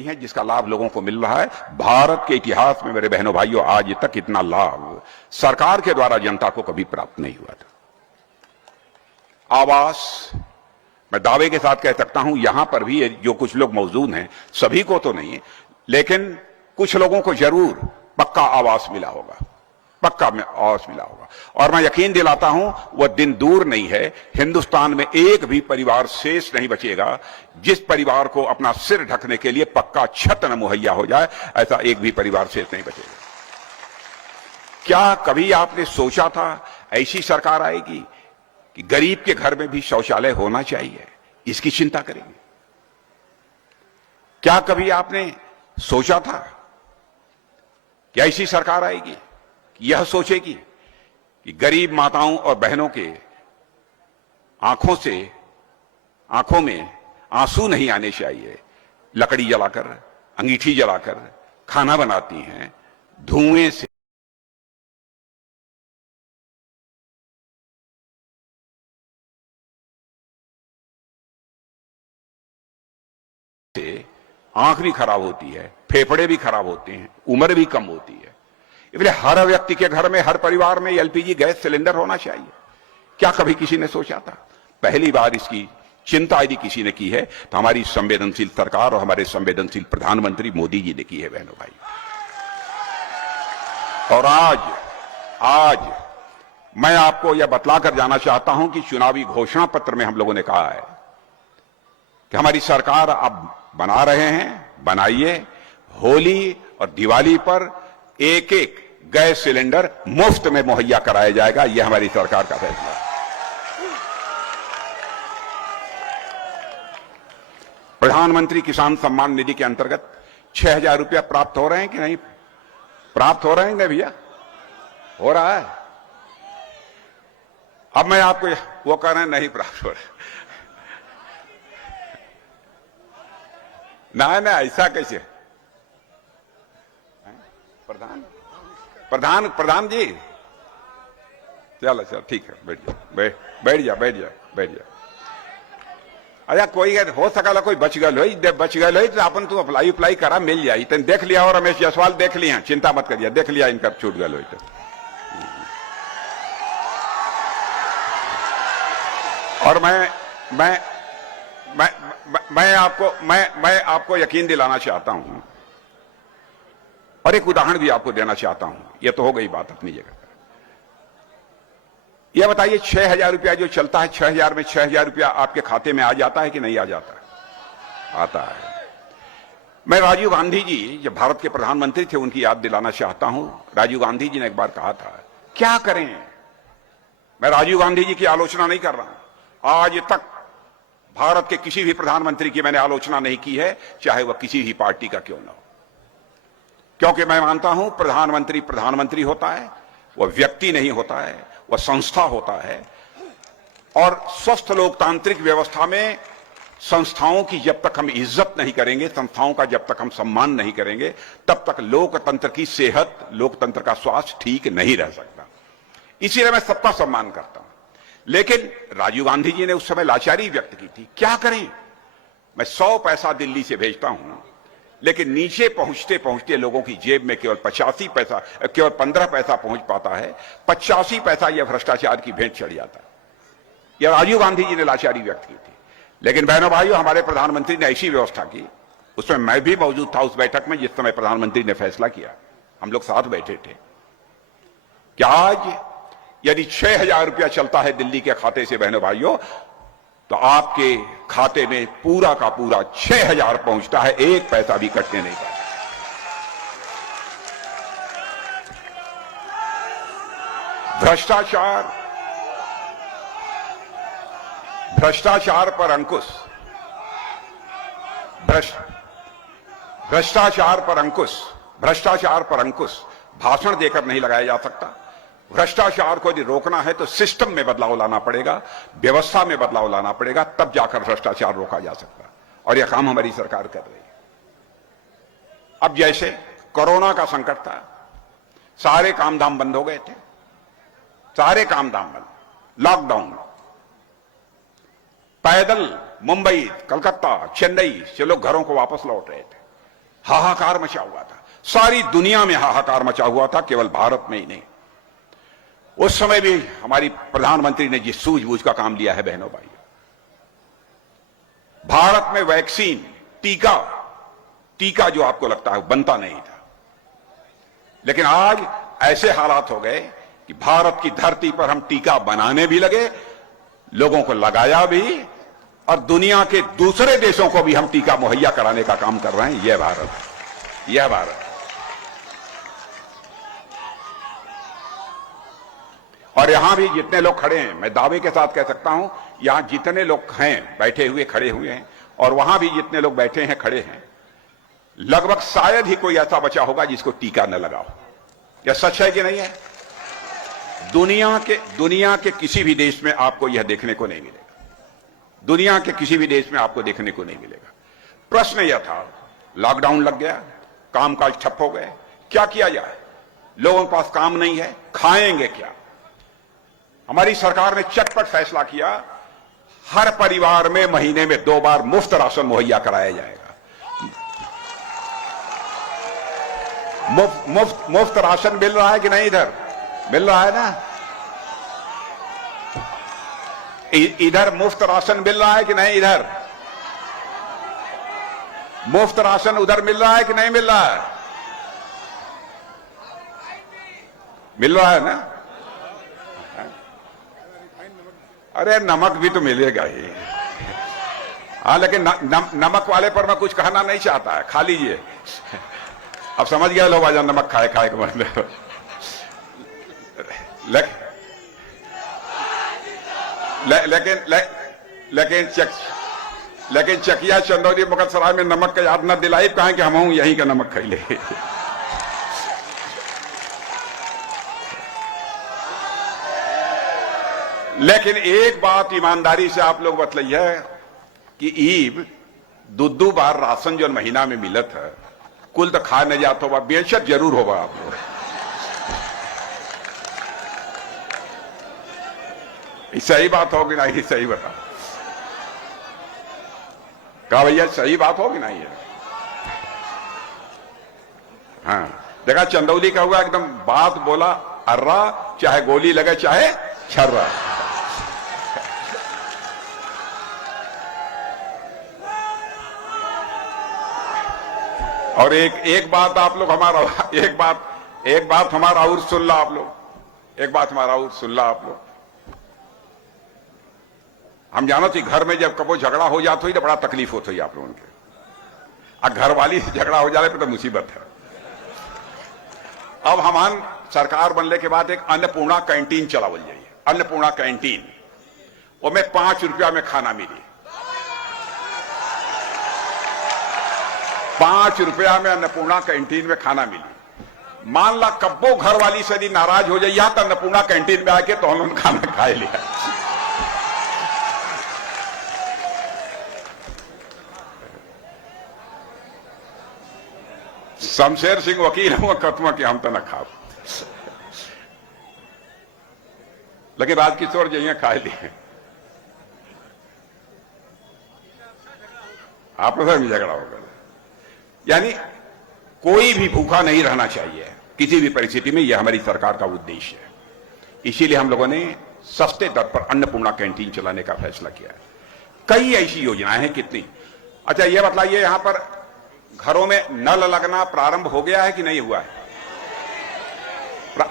गई हैं, जिसका लाभ लोगों को मिल रहा है। भारत के इतिहास में मेरे बहनों भाइयों आज तक इतना लाभ सरकार के द्वारा जनता को कभी प्राप्त नहीं हुआ था। आवास, मैं दावे के साथ कह सकता हूं, यहां पर भी जो कुछ लोग मौजूद हैं, सभी को तो नहीं, लेकिन कुछ लोगों को जरूर पक्का आवास मिला होगा, पक्का आवास मिला होगा। और मैं यकीन दिलाता हूं वह दिन दूर नहीं है, हिंदुस्तान में एक भी परिवार शेष नहीं बचेगा जिस परिवार को अपना सिर ढकने के लिए पक्का छत न मुहैया हो जाए, ऐसा एक भी परिवार शेष नहीं बचेगा। क्या कभी आपने सोचा था ऐसी सरकार आएगी कि गरीब के घर में भी शौचालय होना चाहिए, इसकी चिंता करेंगे? क्या कभी आपने सोचा था कि ऐसी सरकार आएगी कि यह सोचेगी कि गरीब माताओं और बहनों के आंखों में आंसू नहीं आने चाहिए, लकड़ी जलाकर, अंगीठी जलाकर खाना बनाती हैं, धुएं से आंख भी खराब होती है, फेफड़े भी खराब होते हैं, उम्र भी कम होती है। इसलिए हर व्यक्ति के घर में, हर परिवार में एलपीजी गैस सिलेंडर होना चाहिए। क्या कभी किसी ने सोचा था? पहली बार इसकी चिंता यदि किसी ने की है तो हमारी संवेदनशील सरकार और हमारे संवेदनशील प्रधानमंत्री मोदी जी ने की है, बहनों भाई। और आज मैं आपको यह बतलाकर जाना चाहता हूं कि चुनावी घोषणा पत्र में हम लोगों ने कहा है कि हमारी सरकार अब बना रहे हैं, बनाइए, होली और दिवाली पर एक एक गैस सिलेंडर मुफ्त में मुहैया कराया जाएगा। यह हमारी सरकार का फैसला है। प्रधानमंत्री किसान सम्मान निधि के अंतर्गत 6,000 रुपया प्राप्त हो रहे हैं कि नहीं? प्राप्त हो रहे हैं ना भैया? हो रहा है। अब मैं आपको वो कह रहे हैं नहीं प्राप्त हो रहा। ना ऐसा कैसे? प्रधान जी, चलो ठीक है, बैठ जा। अच्छा, कोई हो सकला कोई बच गल हो तो अपन तू अप्लाई करा, मिल जाई। तेन देख लिया और रमेश जायसवाल देख लिया, चिंता मत करिए, देख लिया इनका छूट गल हो तो। और मैं आपको यकीन दिलाना चाहता हूं और एक उदाहरण भी आपको देना चाहता हूं। यह तो हो गई बात अपनी जगह पर। यह बताइए, 6,000 रुपया जो चलता है, 6,000 में 6,000 रुपया आपके खाते में आ जाता है कि नहीं आ जाता है? आता है। मैं राजीव गांधी जी जब भारत के प्रधानमंत्री थे उनकी याद दिलाना चाहता हूं। राजीव गांधी जी ने एक बार कहा था, क्या करें? मैं राजीव गांधी जी की आलोचना नहीं कर रहा हूं। आज तक भारत के किसी भी प्रधानमंत्री की मैंने आलोचना नहीं की है, चाहे वह किसी भी पार्टी का क्यों न हो, क्योंकि मैं मानता हूं प्रधानमंत्री होता है, वह व्यक्ति नहीं होता है, वह संस्था होता है। और स्वस्थ लोकतांत्रिक व्यवस्था में संस्थाओं की जब तक हम इज्जत नहीं करेंगे, संस्थाओं का जब तक हम सम्मान नहीं करेंगे, तब तक लोकतंत्र की सेहत, लोकतंत्र का स्वास्थ्य ठीक नहीं रह सकता। इसीलिए मैं सबका सम्मान करता हूं। लेकिन राजीव गांधी जी ने उस समय लाचारी व्यक्त की थी। क्या करें? मैं 100 पैसा दिल्ली से भेजता हूं, लेकिन नीचे पहुंचते पहुंचते लोगों की जेब में केवल 15 पैसा पहुंच पाता है। 85 पैसा यह भ्रष्टाचार की भेंट चढ़ जाता है। यह राजीव गांधी जी ने लाचारी व्यक्त की थी। लेकिन बहनों भाइयों, हमारे प्रधानमंत्री ने ऐसी व्यवस्था की, उसमें मैं भी मौजूद था उस बैठक में जिस समय प्रधानमंत्री ने फैसला किया, हम लोग साथ बैठे थे, कि आज यदि 6,000 रुपया चलता है दिल्ली के खाते से, बहनों भाइयों, तो आपके खाते में पूरा का पूरा 6,000 पहुंचता है, एक पैसा भी कटने नहीं पाता। भ्रष्टाचार पर अंकुश, भ्रष्टाचार पर अंकुश भाषण देकर नहीं लगाया जा सकता। भ्रष्टाचार को यदि रोकना है तो सिस्टम में बदलाव लाना पड़ेगा, व्यवस्था में बदलाव लाना पड़ेगा, तब जाकर भ्रष्टाचार रोका जा सकता। और यह काम हमारी सरकार कर रही है। अब जैसे कोरोना का संकट था, सारे काम धाम बंद हो गए थे, सारे काम धाम बंद, लॉकडाउन, पैदल मुंबई, कलकत्ता, चेन्नई से लोग घरों को वापस लौट रहे थे। हाहाकार मचा हुआ था, सारी दुनिया में हाहाकार मचा हुआ था, केवल भारत में ही नहीं। उस समय भी हमारी प्रधानमंत्री ने जिस सूझबूझ का काम लिया है बहनों भाइयों, भारत में वैक्सीन, टीका जो आपको लगता है बनता नहीं था, लेकिन आज ऐसे हालात हो गए कि भारत की धरती पर हम टीका बनाने भी लगे, लोगों को लगाया भी, और दुनिया के दूसरे देशों को भी हम टीका मुहैया कराने का काम कर रहे हैं। यह भारत है, यह भारत। और यहां भी जितने लोग खड़े हैं, मैं दावे के साथ कह सकता हूं, यहां जितने लोग हैं बैठे हुए, खड़े हुए हैं, और वहां भी जितने लोग बैठे हैं, खड़े हैं, लगभग शायद ही कोई ऐसा बचा होगा जिसको टीका न लगा हो। यह सच है कि नहीं है? दुनिया के किसी भी देश में आपको यह देखने को नहीं मिलेगा, दुनिया के किसी भी देश में आपको देखने को नहीं मिलेगा। प्रश्न यह था, लॉकडाउन लग गया, कामकाज ठप हो गए, क्या किया जाए? लोगों के पास काम नहीं है, खाएंगे क्या? हमारी सरकार ने चटपट फैसला किया, हर परिवार में महीने में 2 बार मुफ्त राशन मुहैया कराया जाएगा। मुफ्त राशन मिल रहा है कि नहीं? इधर मिल रहा है ना? इधर मुफ्त राशन मिल रहा है कि नहीं? इधर मुफ्त राशन उधर मिल रहा है कि नहीं मिल रहा है? मिल रहा है ना? अरे नमक भी तो मिलेगा ही। हाँ, लेकिन नमक वाले पर मैं कुछ कहना नहीं चाहता है, खा लीजिए। अब समझ गया लोग, आजा नमक खाए के मतलब। लेकिन चकिया चंदौली मुगलसराय में नमक का याद न दिलाई, कहें कि हम हूं यहीं का नमक खाई ले। लेकिन एक बात ईमानदारी से आप लोग बतलाइए कि ईब दो बार राशन जो महीना में मिलत है, कुल तो खा न जाता होगा, बेशक जरूर होगा आप लोग। सही बात होगी ना? ये सही बता, कहा भैया सही बात होगी ना ये? हाँ, देखा चंदौली का हुआ, एकदम बात बोला अर्रा, चाहे गोली लगे चाहे छर्रा। और एक बात आप लोग हमारा, एक बात हमारा और सुन ला आप लोग, एक बात हमारा और सुन ला आप लोग। हम जानो थी घर में जब कबो झगड़ा हो जाता ही तो बड़ा तकलीफ होती है आप लोगों के, और घर वाली से झगड़ा हो जाने पर तो मुसीबत है। अब हमान सरकार बनने के बाद एक अन्नपूर्णा कैंटीन चलावल जाइए, अन्नपूर्णा कैंटीन, वो में 5 रुपया में खाना मिली, 5 रुपया में अन्नपूर्णा कैंटीन में खाना मिली। मान ला कब्बो घर वाली से नाराज हो जाए, यहां तो अन्नपूर्णा कैंटीन में आके तो उन्होंने खाना खा लिया। शमशेर सिंह वकील हूं कतवा कि हम तो न खाओ, लेकिन राजकिशोर जी खा लिए। आपस में झगड़ा होगा, यानी कोई भी भूखा नहीं रहना चाहिए किसी भी परिस्थिति में, यह हमारी सरकार का उद्देश्य है। इसीलिए हम लोगों ने सस्ते दर पर अन्नपूर्णा कैंटीन चलाने का फैसला किया है। कई ऐसी योजनाएं हैं, कितनी। अच्छा ये बताइए, यहां पर घरों में नल लगना प्रारंभ हो गया है कि नहीं हुआ है?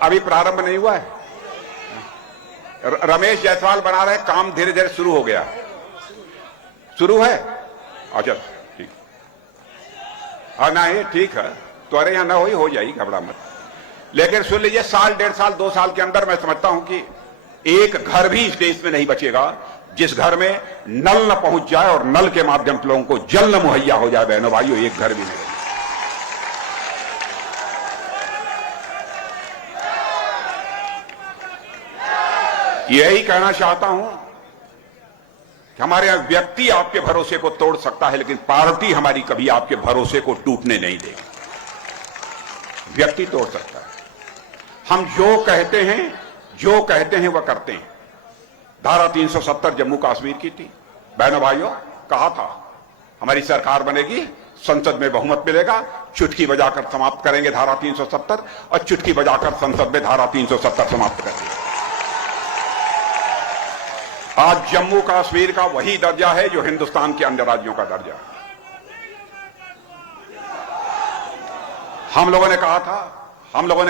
अभी प्रारंभ नहीं हुआ है। रमेश जायसवाल बना रहे, काम धीरे धीरे शुरू हो गया, शुरू है। अच्छा ठीक, हाँ ना, ये ठीक है, तुम्हारे यहां ना हो जाएगी, घबरा मत। लेकिन सुन लीजिए, साल 1.5 साल 2 साल के अंदर मैं समझता हूं कि एक घर भी इस देश में नहीं बचेगा जिस घर में नल न पहुंच जाए और नल के माध्यम से लोगों को जल न मुहैया हो जाए। बहनों भाइयों, एक घर भी नहीं। यही कहना चाहता हूं कि हमारे यहां व्यक्ति आपके भरोसे को तोड़ सकता है, लेकिन पार्टी हमारी कभी आपके भरोसे को टूटने नहीं देगी। व्यक्ति तोड़ सकता है, हम जो कहते हैं वह करते हैं। धारा 370 जम्मू कश्मीर की थी, बहनों भाइयों, कहा था हमारी सरकार बनेगी, संसद में बहुमत मिलेगा, चुटकी बजाकर समाप्त करेंगे धारा 370 और चुटकी बजाकर संसद में धारा 370 समाप्त करेंगे। आज जम्मू कश्मीर का वही दर्जा है जो हिंदुस्तान के अन्य राज्यों का दर्जा है। हम लोगों ने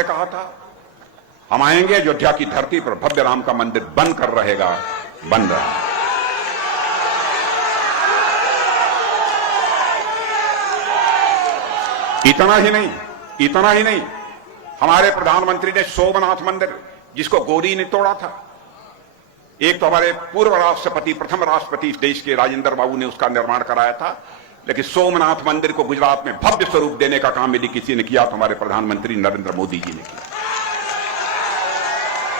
कहा था हम आएंगे, अयोध्या की धरती पर भव्य राम का मंदिर बनकर रहेगा, बन रहा है। इतना ही नहीं, हमारे प्रधानमंत्री ने सोमनाथ मंदिर, जिसको गोरी ने तोड़ा था, एक तो हमारे पूर्व राष्ट्रपति, प्रथम राष्ट्रपति देश के राजेंद्र बाबू ने उसका निर्माण कराया था, लेकिन सोमनाथ मंदिर को गुजरात में भव्य स्वरूप देने का काम यदि किसी ने किया तो हमारे प्रधानमंत्री नरेंद्र मोदी जी ने किया।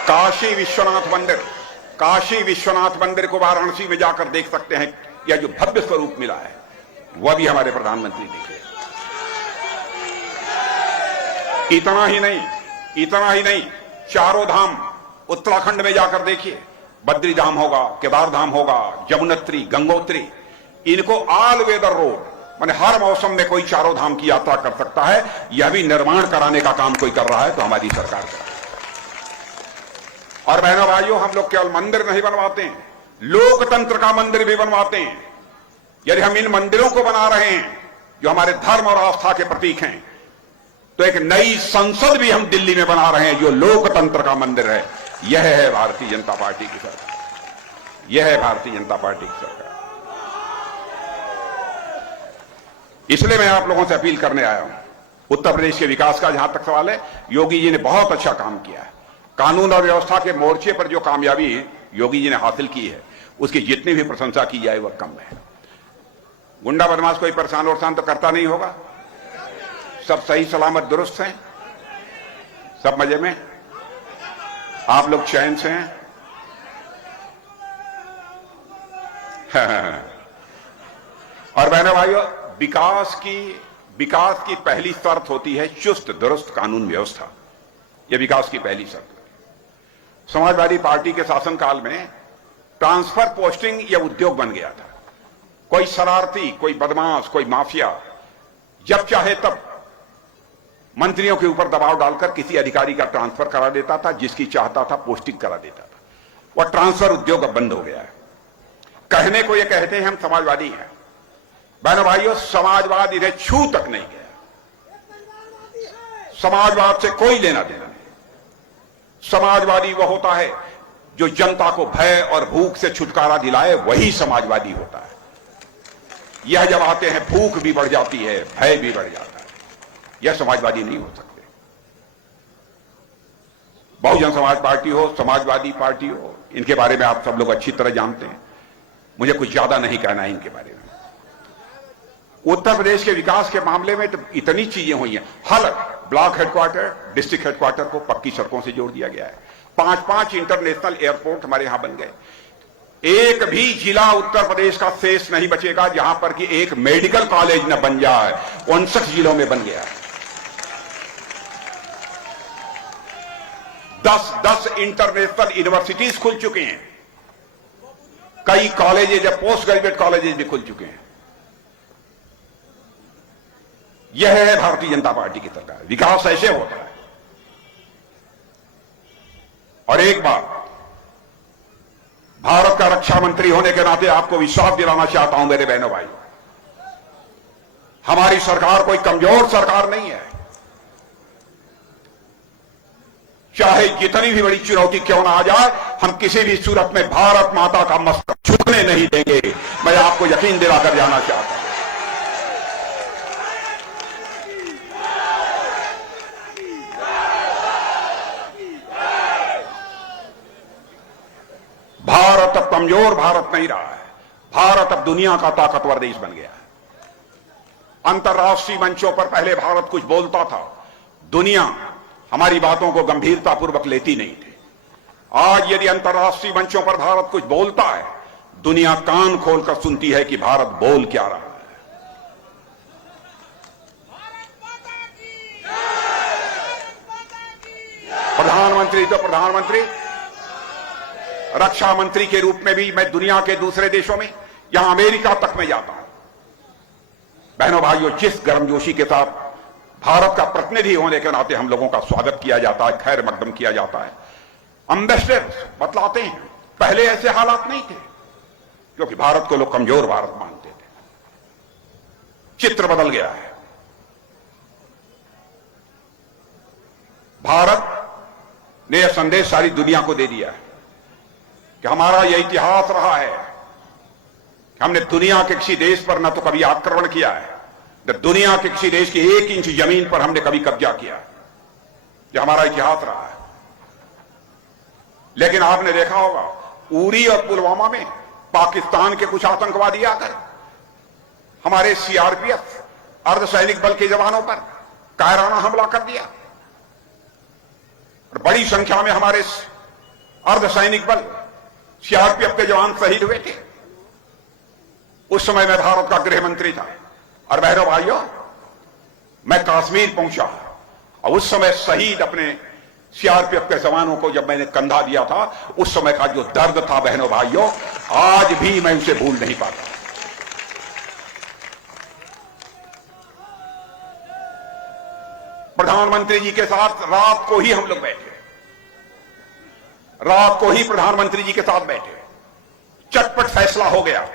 काशी विश्वनाथ मंदिर को वाराणसी में जाकर देख सकते हैं, यह जो भव्य स्वरूप मिला है वह भी हमारे प्रधानमंत्री ने किया। इतना ही नहीं, चारों धाम उत्तराखंड में जाकर देखिए, बद्री धाम होगा, केदार धाम होगा, यमुनोत्री, गंगोत्री, इनको ऑल वेदर रोड, माने हर मौसम में कोई चारों धाम की यात्रा कर सकता है। यह भी निर्माण कराने का काम कोई कर रहा है तो हमारी सरकार का। और बहनों भाइयों, हम लोग केवल मंदिर नहीं बनवाते हैं, लोकतंत्र का मंदिर भी बनवाते हैं। यदि हम इन मंदिरों को बना रहे हैं जो हमारे धर्म और आस्था के प्रतीक हैं, तो एक नई संसद भी हम दिल्ली में बना रहे हैं जो लोकतंत्र का मंदिर है। यह है भारतीय जनता पार्टी की सरकार। यह है भारतीय जनता पार्टी की सरकार। इसलिए मैं आप लोगों से अपील करने आया हूं। उत्तर प्रदेश के विकास का जहां तक सवाल है, योगी जी ने बहुत अच्छा काम किया है। कानून और व्यवस्था के मोर्चे पर जो कामयाबी योगी जी ने हासिल की है, उसकी जितनी भी प्रशंसा की जाए वह कम है। गुंडा बदमाश कोई परेशान वरसान तो करता नहीं होगा, सब सही सलामत दुरुस्त हैं, सब मजे में, आप लोग चैन से हैं। और बहनों भाइयों, विकास की पहली शर्त होती है चुस्त दुरुस्त कानून व्यवस्था। यह विकास की पहली शर्त है। समाजवादी पार्टी के शासनकाल में ट्रांसफर पोस्टिंग यह उद्योग बन गया था। कोई शरारती, कोई बदमाश, कोई माफिया जब चाहे तब मंत्रियों के ऊपर दबाव डालकर किसी अधिकारी का ट्रांसफर करा देता था, जिसकी चाहता था पोस्टिंग करा देता था। वह ट्रांसफर उद्योग अब बंद हो गया है। कहने को यह कहते हैं हम समाजवादी हैं, बहनों भाइयों, समाजवाद इन्हें छू तक नहीं गया। समाजवाद से कोई लेना देना नहीं। समाजवादी वह होता है जो जनता को भय और भूख से छुटकारा दिलाए, वही समाजवादी होता है। यह जब आते हैं भूख भी बढ़ जाती है, भय भी बढ़ जाता है। यह समाजवादी नहीं हो सकते। बहुजन समाज पार्टी हो, समाजवादी पार्टी हो, इनके बारे में आप सब लोग अच्छी तरह जानते हैं, मुझे कुछ ज्यादा नहीं कहना है इनके बारे में। उत्तर प्रदेश के विकास के मामले में तो इतनी चीजें हुई हैं। हलक ब्लॉक हेडक्वार्टर, डिस्ट्रिक्ट हेडक्वार्टर को पक्की सड़कों से जोड़ दिया गया है। 5-5 इंटरनेशनल एयरपोर्ट हमारे यहां बन गए। एक भी जिला उत्तर प्रदेश का शेष नहीं बचेगा जहां पर कि एक मेडिकल कॉलेज न बन जाए। 59 जिलों में बन गया है। 10 इंटरनेशनल यूनिवर्सिटीज खुल चुके हैं। कई कॉलेजेज या पोस्ट ग्रेजुएट कॉलेजेज भी खुल चुके हैं। यह है भारतीय जनता पार्टी की सरकार। विकास ऐसे होता है। और एक बात, भारत का रक्षा मंत्री होने के नाते आपको विश्वास दिलाना चाहता हूं मेरे बहनों भाई, हमारी सरकार कोई कमजोर सरकार नहीं है। चाहे जितनी भी बड़ी चुनौती क्यों ना आ जाए, हम किसी भी सूरत में भारत माता का मस्तक झुकने नहीं देंगे। मैं आपको यकीन दिलाकर जाना चाहता हूं। भारत अब कमजोर भारत नहीं रहा है। भारत अब दुनिया का ताकतवर देश बन गया है। अंतर्राष्ट्रीय मंचों पर पहले भारत कुछ बोलता था, दुनिया हमारी बातों को गंभीरतापूर्वक लेती नहीं थी। आज यदि अंतर्राष्ट्रीय मंचों पर भारत कुछ बोलता है, दुनिया कान खोलकर सुनती है कि भारत बोल क्या रहा है। प्रधानमंत्री तो प्रधानमंत्री, रक्षा मंत्री के रूप में भी मैं दुनिया के दूसरे देशों में, यहां अमेरिका तक में जाता हूं। बहनों भाइयों, जिस गर्मजोशी के साथ भारत का प्रतिनिधि होने के नाते हम लोगों का स्वागत किया जाता है, खैर मकदम किया जाता है। अम्बेसडर बतलाते हैं पहले ऐसे हालात नहीं थे, क्योंकि भारत को लोग कमजोर भारत मानते थे। चित्र बदल गया है। भारत ने यह संदेश सारी दुनिया को दे दिया है कि हमारा यह इतिहास रहा है कि हमने दुनिया के किसी देश पर न तो कभी आक्रमण किया है, न दुनिया के किसी देश की 1 इंच जमीन पर हमने कभी कब्जा किया। यह हमारा इतिहास रहा है। लेकिन आपने देखा होगा उरी और पुलवामा में पाकिस्तान के कुछ आतंकवादी आकर हमारे सीआरपीएफ अर्धसैनिक बल के जवानों पर कायराना हमला कर दिया और बड़ी संख्या में हमारे अर्धसैनिक बल सीआरपीएफ के जवान शहीद हुए थे। उस समय मैं भारत का गृह मंत्री था और बहनों भाइयों, मैं कश्मीर पहुंचा और उस समय शहीद अपने सीआरपीएफ के जवानों को जब मैंने कंधा दिया था, उस समय का जो दर्द था बहनों भाइयों, आज भी मैं उसे भूल नहीं पाता। प्रधानमंत्री जी के साथ रात को ही हम लोग बैठे, रात को ही प्रधानमंत्री जी के साथ बैठे, चटपट फैसला हो गया।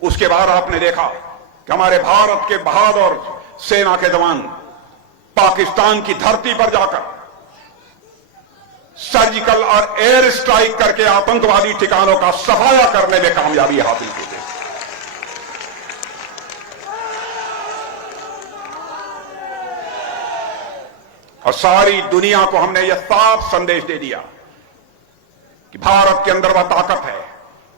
उसके बाद आपने देखा कि हमारे भारत के बहादुर सेना के जवान पाकिस्तान की धरती पर जाकर सर्जिकल और एयर स्ट्राइक करके आतंकवादी ठिकानों का सफाया करने में कामयाबी हासिल की थी। और सारी दुनिया को हमने यह साफ संदेश दे दिया कि भारत के अंदर वह ताकत है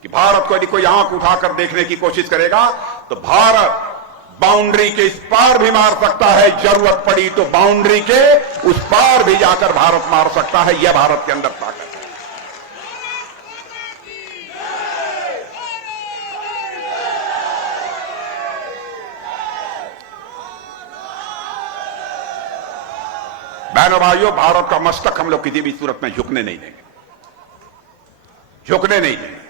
कि भारत को यदि कोई आंख उठाकर देखने की कोशिश करेगा तो भारत बाउंड्री के इस पार भी मार सकता है, जरूरत पड़ी तो बाउंड्री के उस पार भी जाकर भारत मार सकता है। यह भारत के अंदर ताकत है। बहनों भाइयों, भारत का मस्तक हम लोग किसी भी सूरत में झुकने नहीं देंगे, झुकने नहीं देंगे।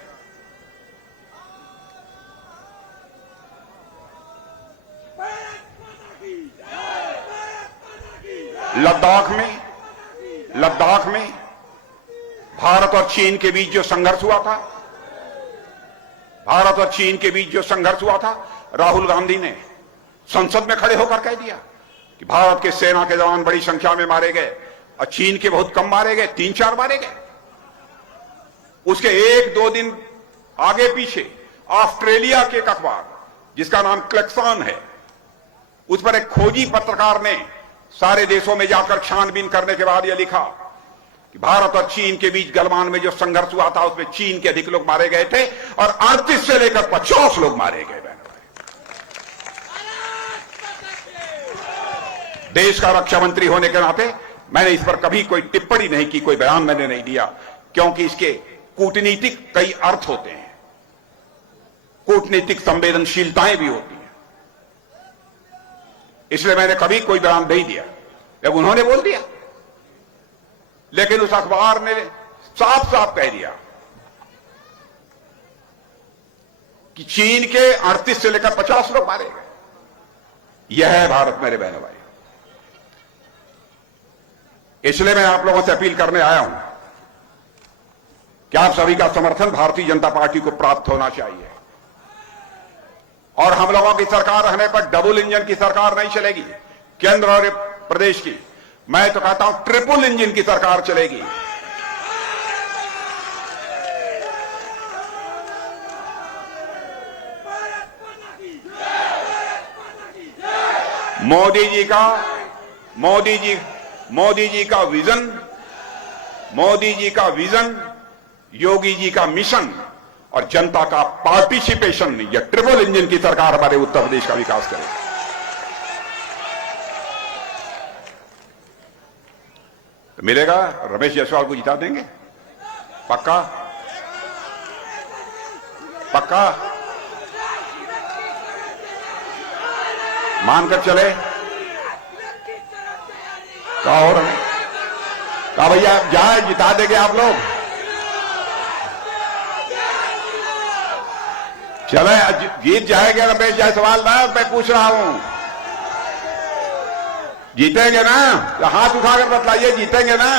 लद्दाख में भारत और चीन के बीच जो संघर्ष हुआ था, भारत और चीन के बीच जो संघर्ष हुआ था, राहुल गांधी ने संसद में खड़े होकर कह दिया कि भारत के सेना के जवान बड़ी संख्या में मारे गए और चीन के बहुत कम मारे गए, 3-4 मारे गए। उसके 1-2 दिन आगे पीछे ऑस्ट्रेलिया के एक अखबार जिसका नाम क्लेक्सॉन है, उस पर एक खोजी पत्रकार ने सारे देशों में जाकर छानबीन करने के बाद यह लिखा कि भारत और चीन के बीच गलवान में जो संघर्ष हुआ था उसमें चीन के अधिक लोग मारे गए थे और 38 से लेकर 50 लोग मारे गए। देश का रक्षा मंत्री होने के नाते मैंने इस पर कभी कोई टिप्पणी नहीं की, कोई बयान मैंने नहीं दिया, क्योंकि इसके कूटनीतिक कई अर्थ होते हैं, कूटनीतिक संवेदनशीलताएं भी होती हैं। इसलिए मैंने कभी कोई बयान नहीं दिया। जब उन्होंने बोल दिया, लेकिन उस अखबार ने साफ साफ कह दिया कि चीन के 38 से लेकर 50 लोग मारे गए। यह है भारत मेरे बहनों भाई। इसलिए मैं आप लोगों से अपील करने आया हूं कि आप सभी का समर्थन भारतीय जनता पार्टी को प्राप्त होना चाहिए और हम लोगों की सरकार रहने पर डबल इंजन की सरकार नहीं चलेगी, केंद्र और प्रदेश की। मैं तो कहता हूं ट्रिपल इंजन की सरकार चलेगी। मोदी जी का विजन, योगी जी का मिशन और जनता का पार्टिसिपेशन, यह ट्रिपल इंजन की सरकार हमारे उत्तर प्रदेश का विकास करेगी। तो मिलेगा, रमेश जायसवाल को जिता देंगे, पक्का पक्का मानकर चले। कहा हो रहा, कहा भैया आप जाए, जिता देंगे आप लोग। चले, जीत जाएगा रमेश जायसवाल। मैं पूछ रहा हूं, जीतेंगे ना? हाथ उठाकर बतलाइए, जीतेंगे ना?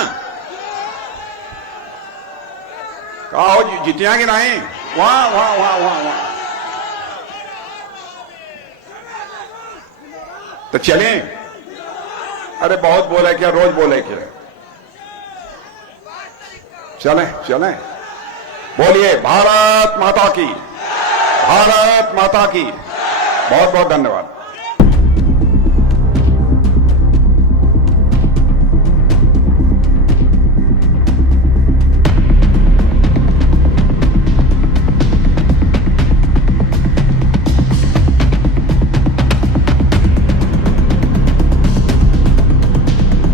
कहा हो जीतिया कि नहीं? वहां वहां वहां वहां वहां तो चलें। अरे बहुत बोले क्या, रोज बोले क्या? चलें चलें, बोलिए भारत माता की, भारत माता की। बहुत बहुत धन्यवाद।